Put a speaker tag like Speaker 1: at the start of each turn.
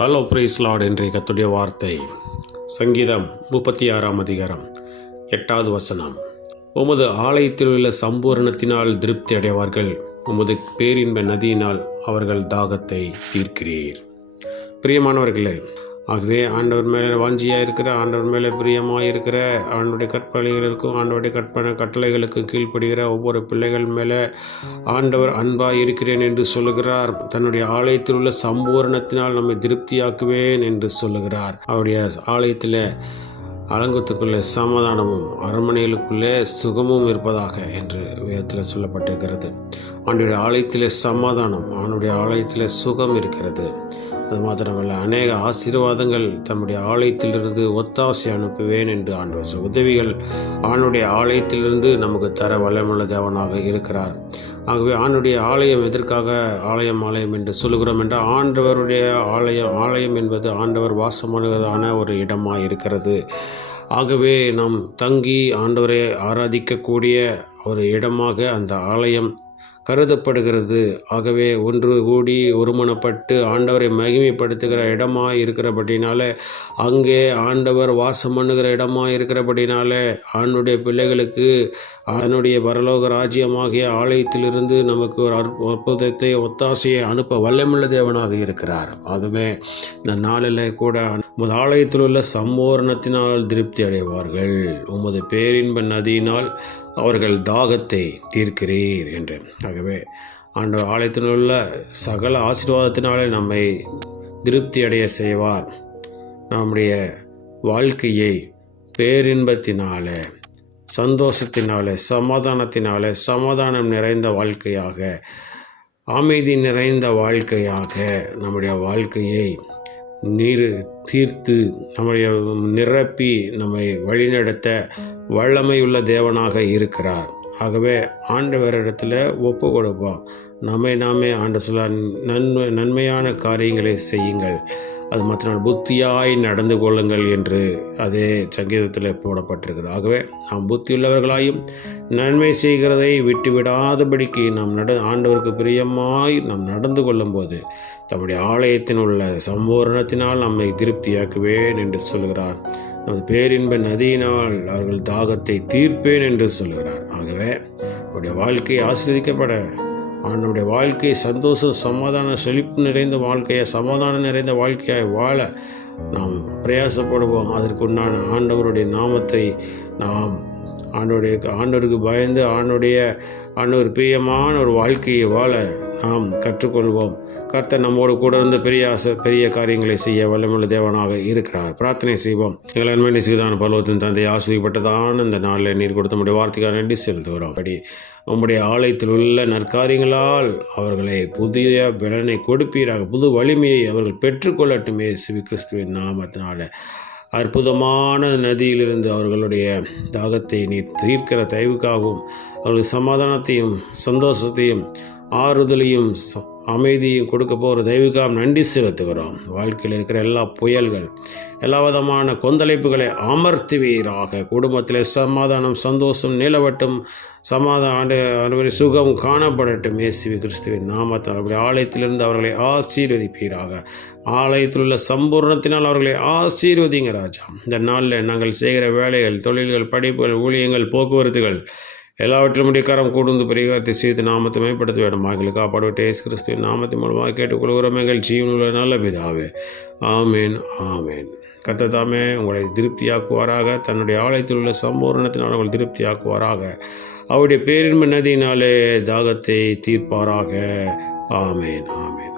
Speaker 1: Hello price Lord இன்றைய கத்துடைய வார்த்தை. சங்கீதம் முப்பத்தி ஆறாம் அதிகாரம் எட்டாவது வசனம். உமது ஆலயத்தில் உள்ள சம்பூரணத்தினால் திருப்தி அடைவார்கள். உமது பேரின்ப நதியினால் அவர்கள் தாகத்தை தீர்க்கிறீர். பிரியமானவர்களே ஆகவே ஆண்டவர் மேலே வாஞ்சியாக இருக்கிற ஆண்டவர் மேலே பிரியமாக இருக்கிற ஆண்டவருடைய கற்பனைகளுக்கும் ஆண்டவுடைய கற்பனை கட்டளைகளுக்கும் கீழ்ப்படுகிற ஒவ்வொரு பிள்ளைகள் மேலே ஆண்டவர் அன்பாக இருக்கிறேன் என்று சொல்லுகிறார். தன்னுடைய ஆலயத்தில் உள்ள சம்பூரணத்தினால் நம்மை திருப்தியாக்குவேன் என்று சொல்லுகிறார். அவருடைய ஆலயத்தில் அலங்கத்துக்குள்ளே சமாதானமும் அரண்மனைகளுக்குள்ளே சுகமும் இருப்பதாக என்று வேதத்தில் சொல்லப்பட்டிருக்கிறது. அவனுடைய ஆலயத்திலே சமாதானம் அவனுடைய ஆலயத்தில் சுகம் இருக்கிறது. அது மாத்திரமல்ல அநேக ஆசீர்வாதங்கள் தம்முடைய ஆலயத்திலிருந்து ஒத்தாசை அனுப்புவேன் என்று ஆண்டவர் உதவிகள் ஆணுடைய ஆலயத்திலிருந்து நமக்கு தர வல்லமுள்ள தேவனாக இருக்கிறார். ஆகவே ஆணுடைய ஆலயம் எதற்காக ஆலயம் ஆலயம் என்று சொல்லுகிறோம் என்றால் ஆண்டவருடைய ஆலயம் ஆலயம் என்பது ஆண்டவர் வாசமானதான ஒரு இடமாக இருக்கிறது ஆகவே நாம் தங்கி ஆண்டவரை ஆராதிக்கக்கூடிய ஒரு இடமாக அந்த ஆலயம் கருதப்படுகிறது. ஆகவே ஒன்று கூடி ஒருமனப்பட்டு ஆண்டவரை மகிமைப்படுத்துகிற இடமாக இருக்கிறபடினால அங்கே ஆண்டவர் வாசம் பண்ணுகிற இடமாக இருக்கிறபடினால ஆண்டுடைய பிள்ளைகளுக்கு அதனுடைய பரலோக ராஜ்யமாகிய ஆலயத்திலிருந்து நமக்கு ஒரு அற்பு அற்புதத்தை ஒத்தாசையை அனுப்ப வல்லமுள்ள தேவனாக இருக்கிறார். ஆகவே இந்த நாளில் கூட உமது ஆலயத்தில் உள்ள சம்பூரணத்தினால் திருப்தி அடைவார்கள். உமது பேரின்ப நதியினால் அவர்கள் தாகத்தை தீர்க்கிறீர் என்று. ஆகவே ஆண்டவர் ஆலயத்தில் உள்ள சகல ஆசீர்வாதத்தினாலே நம்மை திருப்தி அடைய செய்வார். நம்முடைய வாழ்க்கையை பேரின்பத்தினாலே சந்தோஷத்தினாலே சமாதானத்தினாலே சமாதானம் நிறைந்த வாழ்க்கையாக அமைதி நிறைந்த வாழ்க்கையாக நம்முடைய வாழ்க்கையை நீர் தீர்த்து நம்முடைய நிரப்பி நம்மை வழிநடத்த வல்லமையுள்ள தேவனாக இருக்கிறார். ஆகவே ஆண்டவரிடத்தில் ஒப்பு கொடுப்போம் நம்மை நாமே ஆண்ட சொல்ல நன்மை நன்மையான காரியங்களை செய்யுங்கள். அது மற்ற நாள் புத்தியாய் நடந்து கொள்ளுங்கள் என்று அதே சங்கீதத்தில் போடப்பட்டிருக்கிறது. ஆகவே நாம் புத்தியுள்ளவர்களாயும் நன்மை செய்கிறதை விட்டுவிடாதபடிக்கு நாம் நட ஆண்டவருக்கு பிரியமாய் நாம் நடந்து கொள்ளும்போது தம்முடைய ஆலயத்தின் உள்ள சம்பூரணத்தினால் நம்மை திருப்தியாக்குவேன் என்று சொல்கிறார் நமது பேரின்ப நதியினால் அவர்கள் தாகத்தை தீர்ப்பேன் என்று சொல்கிறார். ஆகவே உடைய வாழ்க்கை ஆசிரியக்கப்பட அவனுடைய வாழ்க்கை சந்தோஷம் சமாதான செழிப்பு நிறைந்த வாழ்க்கையை சமாதானம் நிறைந்த வாழ்க்கையாய் வாழ நாம் பிரயாசப்படுவோம். அதற்குண்டான ஆண்டவருடைய நாமத்தை நாம் ஆண்டோடைய ஆண்டவருக்கு பயந்து ஆண்டோடைய ஆண்டோர் பிரியமான ஒரு வாழ்க்கையை வாழ நாம் கற்றுக்கொள்வோம். கர்த்தர் நம்மோடு கூட இருந்து பெரிய ஆசை பெரிய காரியங்களை செய்ய வல்லமுள்ள தேவனாக இருக்கிறார். பிரார்த்தனை செய்வோம். எங்கள் அன்பை செய்தான பருவத்தின் தந்தை ஆசிரியப்பட்டதான இந்த நாளில் நீர் கொடுத்த முடிய வார்த்தைக்காக நன்றி செலுத்துகிறோம். அப்படி உம்முடைய ஆலயத்தில் உள்ள நற்காரியங்களால் அவர்களை புதிய பலனை கொடுப்பீராக புது வலிமையை அவர்கள் பெற்றுக்கொள்ளட்டுமே. சிவி கிறிஸ்துவின் நாமத்தினால. அற்புதமான நதியிலிருந்து அவர்களுடைய தாகத்தை நீர் தீர்க்கிற தயவுக்காகவும் அவர்களுக்கு சமாதானத்தையும் சந்தோஷத்தையும் ஆறுதலையும் அமைதியும் கொடுக்க போகிற தெய்வீகம் நன்றி செலுத்துகிறோம். வாழ்க்கையில் இருக்கிற எல்லா புயல்கள் எல்லா விதமான கொந்தளிப்புகளை அமர்த்துவீராக. குடும்பத்தில் சமாதானம் சந்தோஷம் நிலவட்டும். சமாதான ஆண்டு சுகம் காணப்படட்டும். இயேசுவி கிறிஸ்துவின் நாமத்தால் அப்படி ஆலயத்திலிருந்து அவர்களை ஆசீர்வதிப்பீராக. ஆலயத்தில் உள்ள சம்பூர்ணத்தினால் அவர்களை ஆசீர்வதிங்க ராஜா. இந்த நாளில் நாங்கள் செய்கிற வேலைகள் தொழில்கள் படிப்புகள் ஊழியங்கள் போக்குவரத்துகள் எல்லாவற்றிலும் உடைய கரம் கூடுந்து பரிகாரத்தை செய்து நாமத்தை மேம்படுத்த வேண்டும். எங்களுக்கு காப்பாடுவிட்ட இயேசு கிறிஸ்துவின் நாமத்தை மூலமாக கேட்டுக்கொள்கிறோம் எங்கள் ஜீவனுள்ள நல்ல பிதாவே. ஆமேன் ஆமேன். கத்ததாமே உங்களை திருப்தியாக்குவாராக. தன்னுடைய ஆலயத்தில் உள்ள சம்பூர்ணத்தினால் உங்களை திருப்தியாக்குவாராக. அவருடைய பேரின்மை நதியினாலே தாகத்தை தீர்ப்பாராக. ஆமேன் ஆமேன்.